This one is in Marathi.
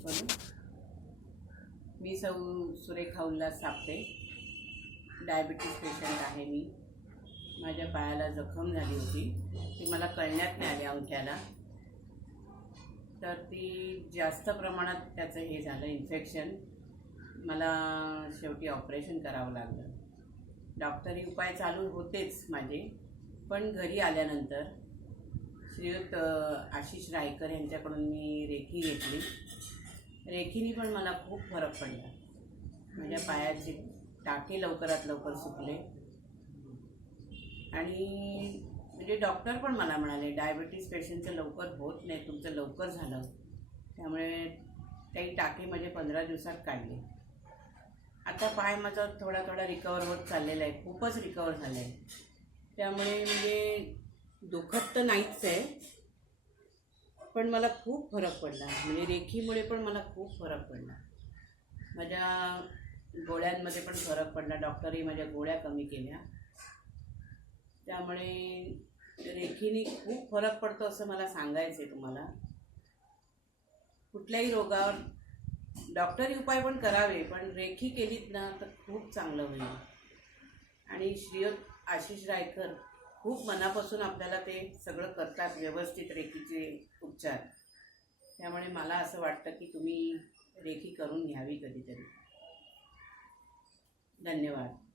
बोलू. मी सौ सुरेखा उल्हास सापते, डायबिटीज पेशंट आहे. मी माझ्या पायाला जखम झाली होती, ती मला कळण्यात नाही आली अंगठ्याला. तर ती जास्त प्रमाणात त्याचं हे झालं इन्फेक्शन. मला शेवटी ऑपरेशन करावं लागलं. डॉक्टरी उपाय चालू होतेच माझे, पण घरी आल्यानंतर श्रीयुत आशिष रायकर यांच्याकडून मी रेखी घेतली. रेखीने पण मला खूप फरक पडला. माझ्या पायाचे टाके लवकरात लवकर सुकले आणि म्हणजे डॉक्टर पण मला म्हणाले डायबिटीज पेशंटचं लवकर होत नाही, तुमचं लवकर झालं. त्यामुळे काही टाके माझे 15 दिवसात काढले. आता पाय माझा थोडा थोडा रिकवर होत चाललेला आहे, खूपच रिकवर झालं आहे. त्यामुळे म्हणजे दुखत तर नाहीच आहे, पण मला खूप फरक पडला. म्हणजे रेखीमुळे पण मला खूप फरक पडला. माझ्या गोळ्यांमध्ये पण फरक पडला. डॉक्टरही माझ्या गोळ्या कमी केल्या. त्यामुळे रेखीने खूप फरक पडतो असं मला सांगायचं आहे तुम्हाला. कुठल्याही रोगावर डॉक्टरी उपाय पण करावे, पण रेखी केलीत ना तर खूप चांगलं होईल. आणि श्रीयुत आशिष रायकर खूप मनापासून आपल्याला ते सगळं करतात, व्यवस्थित रेखीचे उपचार. त्यामुळे मला असं वाटतं की तुम्ही रेखी करून घ्यावी कधीतरी. धन्यवाद.